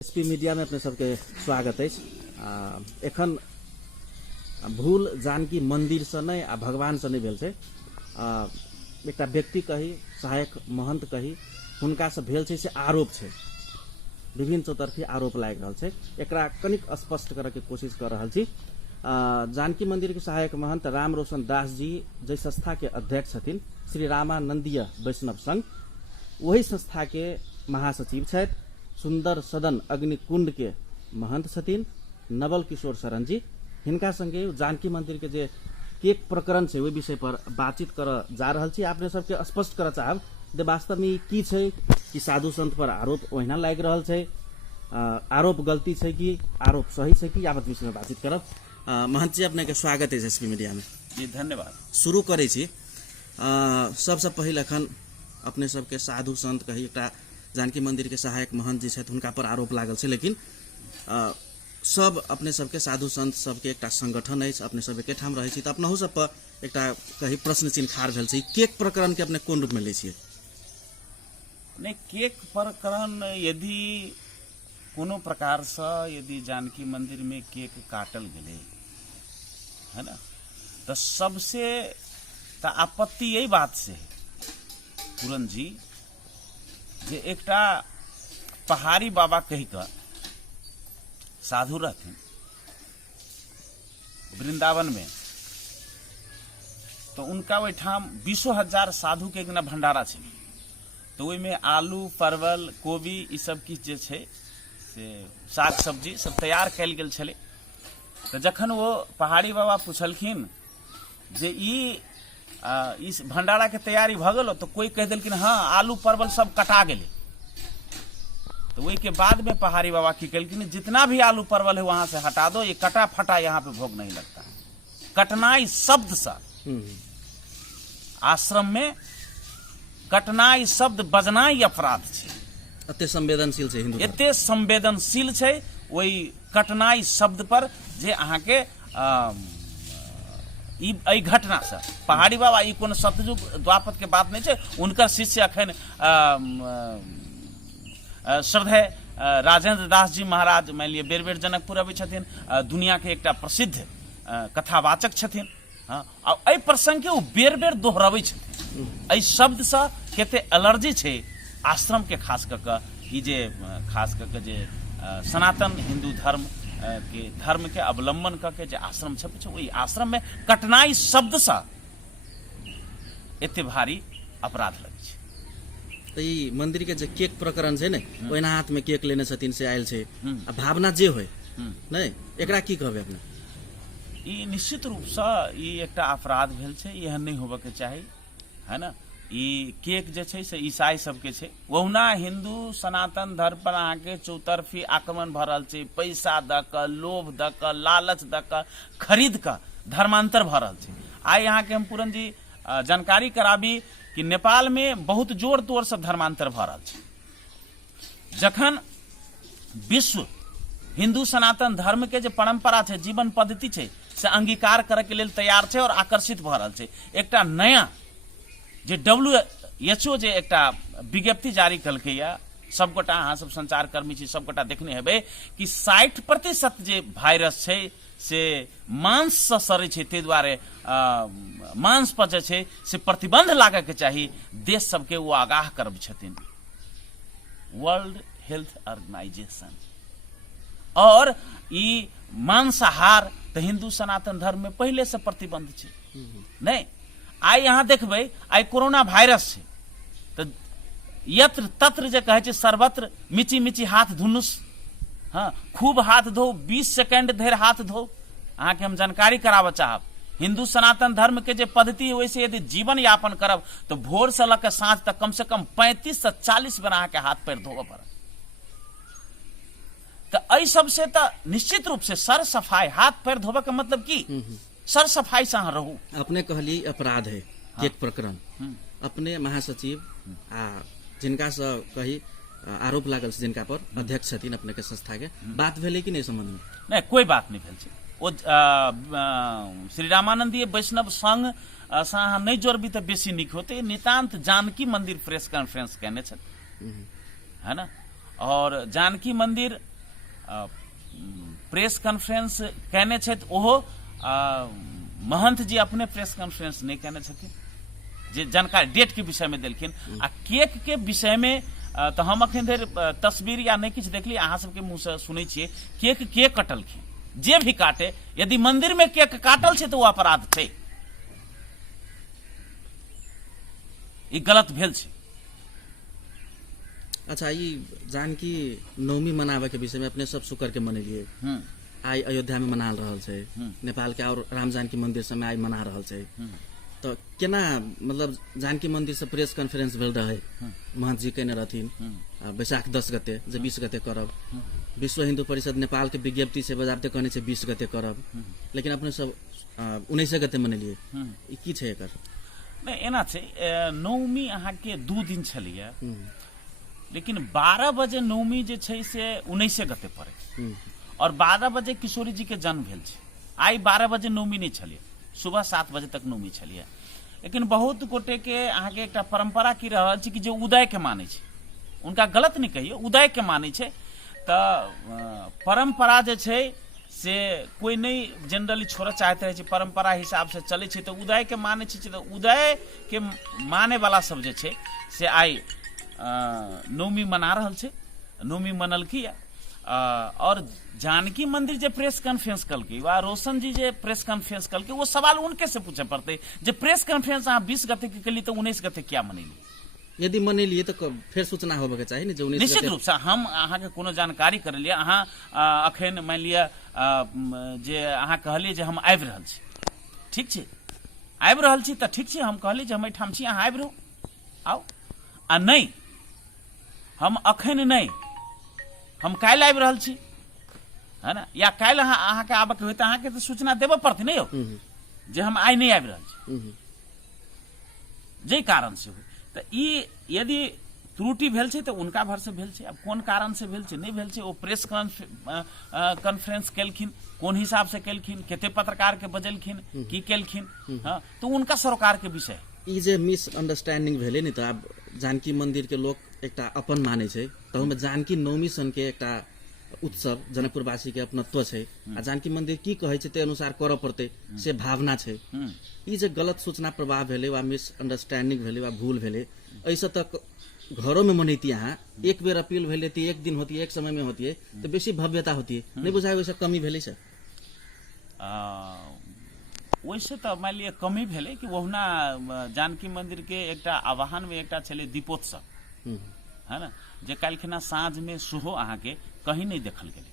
SP media में अपने सबके स्वागत है। एखन भूल जानकी मंदिर से नहीं आ भगवान से नहीं भेल छै। एक व्यक्ति कही सहायक महंत कही हुनका से भेल छै से आरोप छै, विभिन्न चौतरफी आरोप लाग रहल छै। एकरा कनिक स्पष्ट करे के कोशिश कर रहल छी। जानकी मंदिर के सहायक महंत राम रोशन दास जी जै संस्था के अध्यक्ष छथिन श्री रामानंदीय वैष्णव संघ, वही संस्था के महासचिव छथि। सुंदर सदन अग्निकुंड के महंत छथिन नवल किशोर शरण जी। हिनका संगे जानकी मंदिर के जे केक प्रकरण छै ओहि विषय पर बातचीत कर जा रहल छी। आपने सबके स्पष्ट कर चाहब जे वास्तव में की छै कि साधु संत पर आरोप ओहिना लागि रहल छै, आरोप गलती छै कि आरोप सही छै कि यावत विषय में बातचीत करब। महंत जी अपने के स्वागत है एसपी मीडिया में। जी धन्यवाद। शुरू करे छी। सबसे पहले अखन अपने सबके साधु संत कही एकटा जानकी मंदिर के सहायक महंत जी छथि हुनका पर आरोप लागल छै, लेकिन सब अपने सबके साधु संत सबके एकटा संगठन अछि, अपने सब एके ठाम रहै छी त अपनाहु सब पर एकटा कही प्रश्न चिन्ह खाड़ भेल छै। केक प्रकरण के अपने कोन रूप में लै छियै? नहीं, केक प्रकरण यदि कोनो प्रकार से यदि जानकी मंदिर में केक काटल गेले है ना, तो सबसे तो आपत्ति यही बात से है पूरन जी जे एकटा पहाड़ी बाबा कही कर साधु रहथिन वृंदावन में, तो उनका ओहिठाम 20,000 साधु के एक ना भंडारा छै। तो ओहि में आलू परवल कोबी ई सब किछ जे छै से साग सब्जी सब तैयार कैल गेल छलै। तो जखन वो पहाड़ी बाबा पूछलखिन जे इस भंडारा के तैयारी भ गेल, तो कोई कह दिलखिन हाँ आलू परवल सब कटा गेले। तो वही के बाद में पहाड़ी बाबा की कहलखिन जितना भी आलू परवल है वहां से हटा दो, ये कटा फटा यहाँ पे भोग नहीं लगता। कटनाई शब्द सा आश्रम में कटनाई शब्द बजनाई अपराध छै। एते संवेदनशील छै हिंदू, एते संवेदनशील छै वही कटनाई शब्द पर जे अहाँ के ई घटना से पहाड़ी बाबा ई कोनो सतयुग द्वापर के बात नहीं छै। उनकर शिष्य अखन श्रद्धेय राजेंद्र दास जी महाराज मान लिये बेर बेर जनकपुर अबै छथिन, दुनिया के एकटा प्रसिद्ध कथावाचक छथिन। और एहि प्रसंग के ओ बेर बेर दोहराबै छथिन। एहि शब्द से कते एलर्जी छै आश्रम के, खास कऽ ई जे खास कऽ जे सनातन हिंदू धर्म के अवलंबन करके जे आश्रम छपै छै ओहि आश्रम में कटनाई शब्द से एते भारी अपराध लगे छै। तो ई मंदिर के जे केक प्रकरण छै ने ओहिना हाथ में केक लेने छथिन से आयल छै, भावना जे होय नहीं एकरा की कहबे अपने? ई निश्चित रूप से ई एकटा अपराध भेल छै, एहन नहीं होबे के चाही, है ना। ई केक जे छै से ईसाई सबके छै, ओहुना हिंदू सनातन धर्म पर अहाँ के चौतरफी आक्रमण भ रहल छै। पैसा द क, लोभ द क, लालच द क, खरीद क धर्मांतर भ रहल छै। आइ यहाँ के हम पूरन जी जानकारी कराबी कि नेपाल में बहुत जोर तोर से धर्मांतर भ रहल छै। जखन विश्व हिंदू सनातन धर्म के जे परंपरा छै, जीवन पद्धति छै, से अंगीकार करे के लेल तैयार छै और आकर्षित भ रहल छै। एकटा नया जे WHO जे एकटा विज्ञप्ति जारी कलकै या, सबगोटा अहाँ सब संचार कर्मी छी सबगोटा देखने हेबै कि 60% जे वायरस छै से मांस से सरै छै। ताहि दुआरे मांस पर जे छै से प्रतिबंध लागे के चाही। देश सबके वो आगाह करब छथिन वर्ल्ड हेल्थ ऑर्गेनाइजेशन। और ई मांसाहार तो हिंदू सनातन धर्म में पहले से प्रतिबंध छै नहीं। आई यहाँ देखबै आई कोरोना वायरस छै तो यत्र तत्र जे कहे छै सर्वत्र मिची मिची हाथ धुनुस, हाँ खूब हाथ धो, 20 सेकंड धरि हाथ धो। अहाँ के हम जानकारी कराबऽ चाहब हिंदू सनातन धर्म के जे पद्धति वैसे यदि जीवन यापन करब तो भोर से लऽ के साँझ तक कम से कम 35 से 40 बेर अहाँ के हाथ पैर धोबऽ पड़त। तो एहि सबसे तो निश्चित रूप से सर सफाई, हाथ पैर धोबऽ के मतलब की सर सफाई से अहाँ रहू। अपने कहली अपराध है केक प्रकरण, अपने महासचिव जिनका से कही आरोप लागल छै, जिनका पर अध्यक्ष छथिन अपने के संस्था के, बात भेलै कि नहीं संबंध में? नहीं, कोई बात नहीं भेल छै। ओ श्री रामानंदीय वैष्णव संघ से अहाँ नहीं जोड़बी तो बेसी नीक होते। नितांत जानकी मंदिर प्रेस कॉन्फ्रेंस केने छथि, है ना। और जानकी मंदिर प्रेस कॉन्फ्रेंस कहने छथि, ओहो महंत जी अपने प्रेस कॉन्फ्रेंस नहीं कहने छथिन, जे जानकारी डेट के विषय में देलखिन। आ केक के विषय में तो हम अखन धरि तस्वीर या नहीं किछु देखली, अहाँ सबके मुंह से सुनै छियै केक के कटलखिन। जे भी काटे, यदि मंदिर में केक काटल छै तो वो अपराध छै, ई गलत भेल छै। अच्छा, ये जानकी नवमी मनावे के विषय में अपने सब शुक्र के मनेलिए, आई अयोध्या में मना रहल छै, नेपाल के और राम जानकी मंदिर सब में आई मना रहल छै, तो केना मतलब जानकी मंदिर से प्रेस कॉन्फ्रेंस भेल रहे, महंत जी कहने रहथिन बैसाख 10 गते जे 20 गते करब, विश्व हिंदू परिषद नेपाल के विज्ञप्ति से बजाबते कहने छै 20 गते करब, लेकिन अपने सब 19 गते मनेलिए, ई की छै एकर? नहीं, एना छै, नवमी अहाँ के 2 दिन छलिए, लेकिन 12 बजे नवमी जे छै से 19 गते पड़े, और 12 बजे किशोरी जी के जन्म भेल छै। आई 12 बजे नवमी नहीं छलिए, सुबह 7 बजे तक नवमी छलिए। लेकिन बहुत गोटे के अहाँ के एक परंपरा की रहल छै कि जो उदय के माने छै, उनका गलत नहीं कहिए, उदय के माने छै, तो परंपरा जे छै से कोई नहीं जनरली छोड़ चाहते रहे, परंपरा हिसाब से चले छै, तो उदय के माने छै, तो उदय के माने वाला सब जे छै से आई नवमी मना रहल छै, नवमी मनल की। और जानकी मंदिर जे प्रेस कॉन्फ्रेंस कल वा रोशन जी जे प्रेस कॉन्फ्रेंस कल, वो सवाल उनके से पूछे पड़ते, जे प्रेस कॉन्फ्रेंस अहाँ 20 गते के कली तो 19 गते क्या मनेली? यदि मनेलिए तो फिर सूचना होबे के चाही ने, जो 19 निश्चित रूप से हम अहाँ के कोनो जानकारी कर लिया, अहाँ अखन मान लिया जे अहाँ कहलिए जे हम आबि रहल छी, ठीक छै, आबि रहल छी तऽ ठीक छै, हम कहलिए जे हम एठाम छी, अहाँ आबि रहू, आउ, आ नहीं हम अखन नहीं, हम काल्हि आबि रहल छी, है ना, या काल्हि अहाँ के आबे के होय तऽ अहाँ के तऽ सूचना देबे पड़तै ने यौ, जे हम आइ नहीं आबि रहल छी, जे कारण से होय। तऽ ई यदि त्रुटि भेल छै तऽ उनका भर से भेल छै, अब कोन कारण से भेल छै, नहीं भेल छै, ओ प्रेस कॉन्फ्रेंस केलखिन, कोन हिसाब से केलखिन, कते पत्रकार के बजेलखिन, की केलखिन, हाँ, तो उनका सरोकार के विषय। ई जे मिसअंडरस्टैंडिंग भेले नि, तो आब जानकी मंदिर के लोग एकटा अपन माने छै, तो हम जानकी नवमी सन के एकटा उत्सव जनकपुरवासी के अपनत्व छै, आ जानकी मंदिर की कहे छै ते अनुसार करऽ पड़ते से भावना छै। ई जे गलत सूचना प्रवाह भेले वा मिसअंडरस्टैंडिंग भेले वा भूल भेले, ऐसे तक घरों में मनैती, अहाँ एक बेर अपील भेले ती एक दिन होती है, एक समय में होती है, तो बेसी भव्यता होती है, नहीं बुझाए वैसे कमी भेले से? वैसे तो मान लिया कमी भेले कि वहुना जानकी मंदिर के एकटा आवाहन में एकटा छले दीपोत्सव, है ना, जे काल्हिखना साँझ में सेहो अहाँ के कहीं नहीं देखल गेले,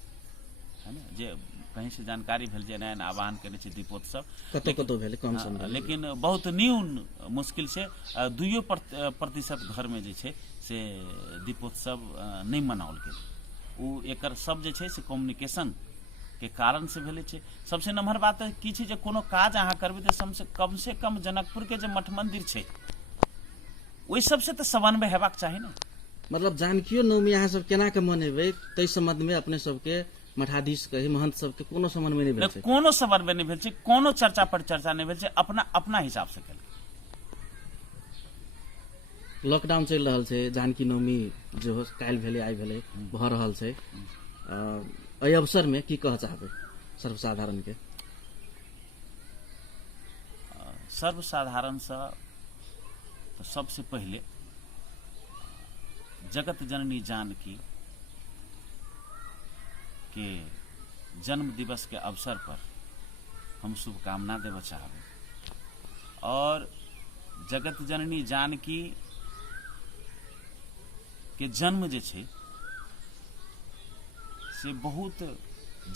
है ना, जे कहीं से जानकारी भेल जे नया आवाहन करने छै दीपोत्सव, कतो भेले कम सम, लेकिन बहुत न्यून मुश्किल से 2% घर में जे छै से दीपोत्सव नहीं मनाओल गेल। उ एकर सब जे छै से कम्युनिकेशन के कारण से भेले छै। सबसे नम्हर बात की छै जे कोनो काज अहाँ करबै तऽ कम से कम जनकपुर के जे मठ मंदिर छै ओहि सबसे तऽ समन्वय हेबाक चाही ने। मतलब जानकियो नवमी अहाँ सब केना के मनेबै तै संबंध में अपने सबके मठाधीश कही महंत सबके कोनो समन्वय नहीं भेल छै, कोनो समन्वय नहीं भेल छै, कोनो चर्चा पर चर्चा नहीं भेल छै, अपना हिसाब से केलकै। लॉकडाउन चल रहल छै, जानकी नवमी जो काल्हि भेले आइ भेले भ रहल छै, एहि अवसर में की कह चाहबै सर्वसाधारण के? सर्वसाधारण से तो सबसे पहले जगत जननी जानकी के जन्म दिवस के अवसर पर हम शुभकामना देना चाहबे, और जगत जननी जानकी के जन्म जे छै से बहुत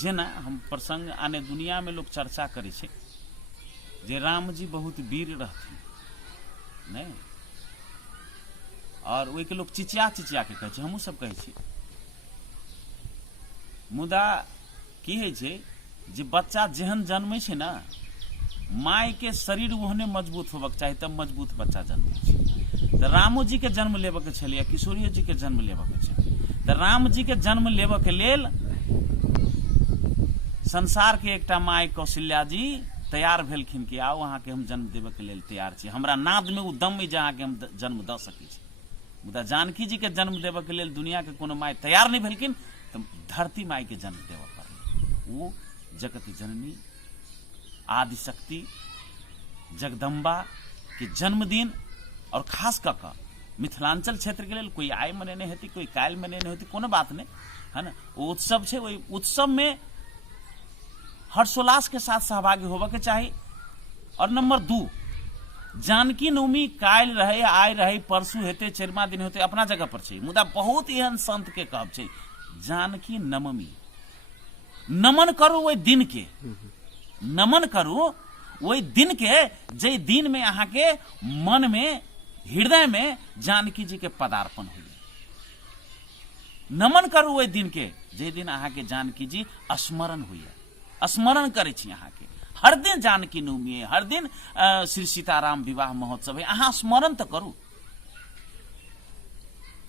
जेना हम प्रसंग आने दुनिया में लोग चर्चा करे छै जे राम जी बहुत वीर रहथिन, नहीं, और ओहि के लोग चिचिया चिचिया के कहे छै, हमहूँ सब कहे छी। मुदा की है छै जे बच्चा जेहन जन्मे छै ना, माय के शरीर ओहने मजबूत होबक चाही तब मजबूत बच्चा जन्मे छै। तो रामो जी के जन्म लेबऽ के छलिए, किशोरियो जी के जन्म लेबऽ के छै, तो राम जी के जन्म लेबऽ के लेल संसार के एकटा माय कौशल्या जी तैयार भेलखिन कि आओ अहाँ के हम जन्म देबऽ के लेल तैयार छी, हमरा नाद में ओ दम जे अहाँ के हम जन्म दऽ सकै छी। मुदा जानकी जी के जन्म देवे के लेल दुनिया के कोनो माय तैयार नहीं भेलखिन, तो धरती माई के जन्म देवे पड़ल। वो जगत जननी आदिशक्ति जगदम्बा के जन्मदिन, और खास कऽ मिथिलांचल क्षेत्र के लेल कोई आय मनेने हेती, कोई काल्हि मनेने हेती, कोनो बात नहीं है ना। वो उत्सव है, वही उत्सव में हर्षोल्लास के साथ सहभागी होबे के चाहिए। और नंबर 2, जानकी नवमी काल्हि रहे, आय रहे, परसू हेते, चरमा दिन होते, अपना जगह पर छै। मुदा बहुत एहन संत के कहब छै जानकी नवमी, नमन करू ओहि दिन के, नमन करू ओहि दिन के, जे दिन में अहाँ के मन में हृदय में जानकी जी के पदार्पण हुई। नमन करू ओहि दिन के, जे दिन अहाँ के जानकी जी स्मरण हुई, स्मरण करे छी अहाँ के। हर दिन जानकी नवमी है, हर दिन श्री सीताराम विवाह महोत्सव है, अहाँ स्मरण तो करू।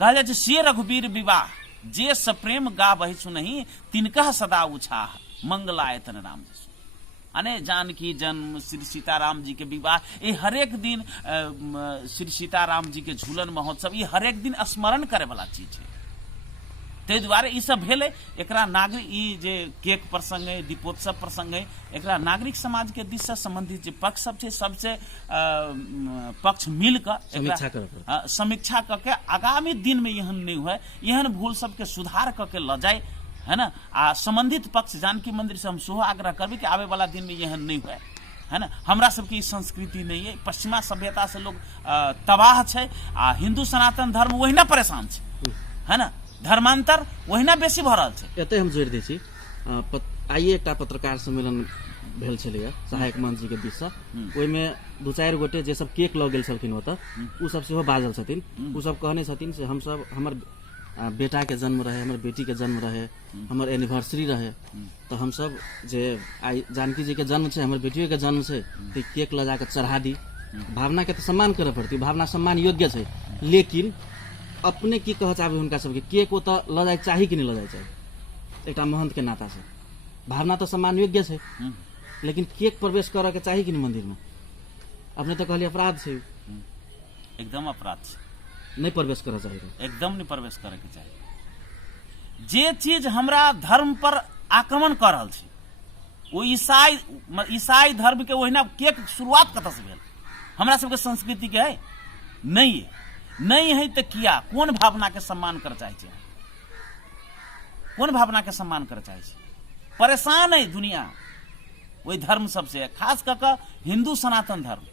कहले जे से रघुवीर विवाह, जे सप्रेम गावहि सुनहि, तिनका सदा उछाह, मंगलायतन राम जसु। अने जानकी जन्म, श्री सीताराम जी के विवाह, ये हरेक दिन श्री सीताराम जी के झूलन महोत्सव, ये हरेक दिन स्मरण करे वाला चीज है। ते दुआरे ई सब भेले। एकरा नागरिक ई जे केक प्रसंग है, दीपोत्सव प्रसंग है, एकरा नागरिक समाज के दिश से संबंधित जे पक्ष सब छै, सबसे पक्ष मिल कर समीक्षा करके आगामी दिन में एहन नहीं हुए, एहन भूल सबके सुधार करके ल जाए, है ना। आ संबंधित पक्ष जानकी मंदिर से हम सेहो आग्रह करबे कि आवे वाला दिन में एहन नहीं हुए, है ना। हमरा सबके ई संस्कृति नहीं है, पश्चिमा सभ्यता से लोग तबाह छै, आ हिंदू सनातन धर्म वहिना परेशान छै, है ना। धर्मांतर वहिना बेसी भ रहल छै। एते हम जोड़ि दै छी, आइए एकटा पत्रकार सम्मेलन भेल छलैया सहायक मंत्री के बीच से, ओहिमे 2-4 गोटे जे सब केक लऽ गेल छलखिन ओतऽ, उ सब सेहो बाजल छथिन। उ सब कहने छथिन से हम सब, हमर बेटा के जन्म रहे, हमर बेटी के जन्म रहे, हमर एनिवर्सरी रहे, तो हम सब जे आइ जानकी जी के जन्म छै, हमर बेटियो के जन्म छै, तो केक लऽ जाके चढ़ा दी। भावना के तो सम्मान करे पड़ती, भावना सम्मान योग्य छै, लेकिन अपने की कह चाहबे हुनका सबके, केक ओतऽ लऽ जाए चाही कि नहीं लऽ जाए चाही, एकटा महंत के नाता से भावना तो सम्मान योग्य छै, लेकिन केक प्रवेश करे के चाही कि नहीं मंदिर में? अपने तो कहलिए अपराध छै, एकदम अपराध छै, नहीं प्रवेश करे चाहिए, एकदम नहीं प्रवेश करे के चाहिए। जे चीज हमरा धर्म पर आक्रमण कर रहल छै, वो ईसाई धर्म के ओहिना केक शुरुआत कतऽ से भेल? हमरा सबके संस्कृति के है नहीं है, नहीं है तो किया? कौन भावना के सम्मान कर चाहे छै? कौन भावना के सम्मान कर चाहे छै? परेशान है दुनिया वही धर्म सबसे, खास करके हिंदू सनातन धर्म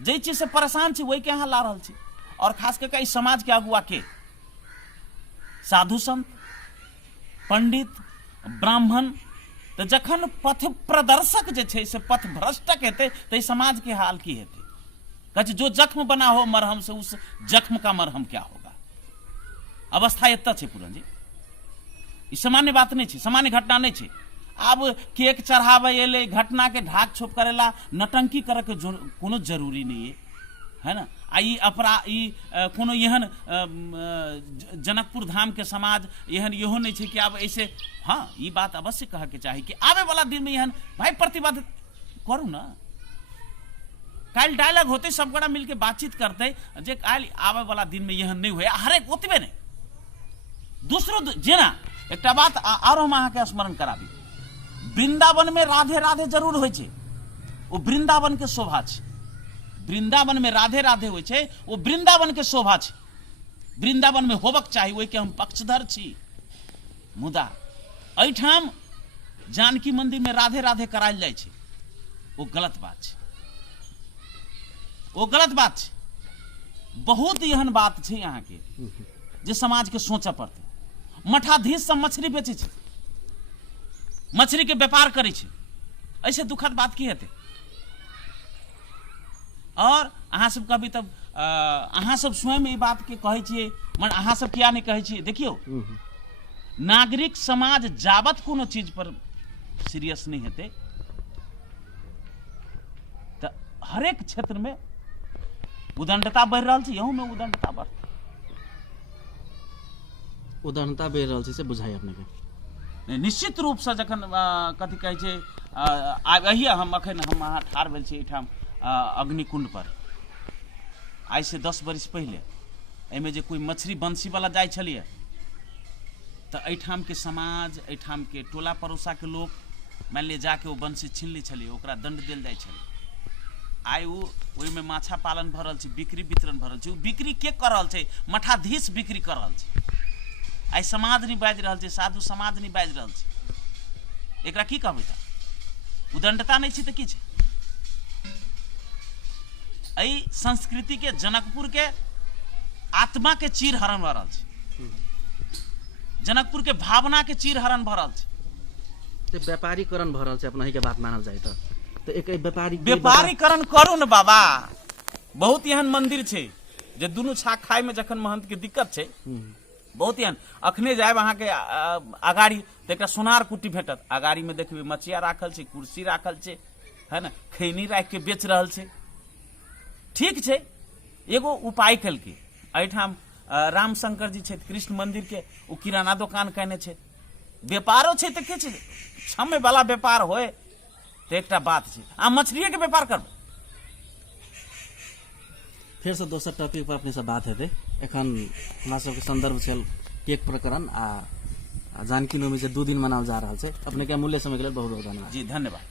जे चीज से परेशान छी वही के यहाँ ला रहल छी। और खास करके इस समाज के अगुआ के साधु संत, पंडित, ब्राह्मण, तो जखन पथ प्रदर्शक जे छै से पथ भ्रष्टक हेतै तो इस समाज के हाल की हेतै? कहते जो जख्म बना हो मरहम से, उस जख्म का मरहम क्या होगा? अवस्था एतऽ छै पूरन जी, ई सामान्य बात नहीं छै, सामान्य घटना नहीं छै। अब केक चढ़ावे एले, घटना के ढाक छोप करेला, नटंकी करे के कोनो जरूरी नहीं है, है ना। आ ई अपराध, ई कोनो एहन जनकपुर धाम के समाज एहन इहो नहीं छै कि अब ऐसे, हाँ ई बात अवश्य कहे के चाही कि आवे वाला दिन में एहन भाई प्रतिबद्ध करू ना। काल डायलॉग होते, सब गोटा मिलके बातचीत करते, जे काल आवे वाला दिन में एहन नहीं हुए, हरेक ओतबे नहीं दूसरो जेना। एकटा बात और हम अहाँ के स्मरण कराबी, वृंदावन में राधे राधे जरूर होइ छै, वो वृंदावन के शोभा छै। वृंदावन में राधे राधे होइ छै, वो वृंदावन के शोभा छै, वृंदावन में होबक चाही, ओहि के हम पक्षधर छी। मुदा एहिठाम जानकी मंदिर में राधे राधे करायल जाइ छै, वो गलत बात छै, वो गलत बात छै। बहुत एहन बात छै यहाँ के जे समाज के सोचऽ पड़तै। मठाधीश सब मछली बेचे छै, मछली के व्यापार करे छै, ऐसे दुखद बात की हेतै? और अहाँ सब कभी तब अहाँ सब स्वयं ई बात के कहै छियै, मन अहाँ सब किया नहीं कहै छियै? देखियो, नागरिक समाज जाबत कोनो चीज पर सीरियस नहीं हेतै, तो हरेक क्षेत्र में उदंडता बढ़ रहा है, यहू में उदंडता बढ़, उदंडता बढ़ रहा है से बुझाई अपने के। निश्चित रूप से जखन कथी कहै छै, अहिए हम अखन हम अहाँ ठाढ़ भेल छी एहिठाम अग्निकुंड पर, आज से 10 बरस पहले एहिमे जे कोई मछली बंसी वाला जाइ छलिए तऽ एहिठाम के समाज, एहिठाम के टोला पड़ोसा के लोग मान लिअ जाके ओ बंसी छीन लै छलिए, ओकरा दंड देल जाइ छलै। आइ ओहिमे माछा पालन भऽ रहल छै, बिक्री वितरण भऽ रहल छै। ओ बिक्री के कर रहल छै? मठाधीश बिक्री कर रहल छै। आइ समाज नहीं बाजि रहल छै, साधु समाज नहीं बाजि रहल छै। एकरा की कहबै? तऽ उदंडता नहीं छै तऽ की छै? एहि संस्कृति के, जनकपुर के आत्मा के चीर हरण भऽ रहल छै, जनकपुर के भावना के चीर हरण भऽ रहल छै। तो व्यापारीकरण भऽ रहल छै, अपना ही के बात मानल जाए तो एक व्यापारीकरण करू ने बाबा। बहुत एहन मंदिर छै जे दुनू छाक खाय में जखन महंत के दिक्कत छै, बहुत एहन। अखने जायब अहाँ के अगाड़ी तऽ एकटा सोनार कुटी भेटत, अगाड़ी में देखबै मचिया राखल छै, कुर्सी राखल छै, है ना, खैनी राखि के बेच रहल छै। ठीक छै, एगो उपाय केलकै। एहिठाम रामशंकर जी छै, कृष्ण मंदिर के ओ किराना दुकान कहने छै, व्यापारो छै तऽ के छै, क्षम्य वाला व्यापार होय तो एकटा बात छै। आ मछलिए के व्यापार करबै। फिर से दोसर टॉपिक पर अपने से बात हेतै। एखन हमरा सबके संदर्भ छल केक प्रकरण आ जानकी नवमी से 2 दिन मनाओल जा रहल छै। अपने के अमूल्य समय के लेल बहुत बहुत धन्यवाद। जी धन्यवाद।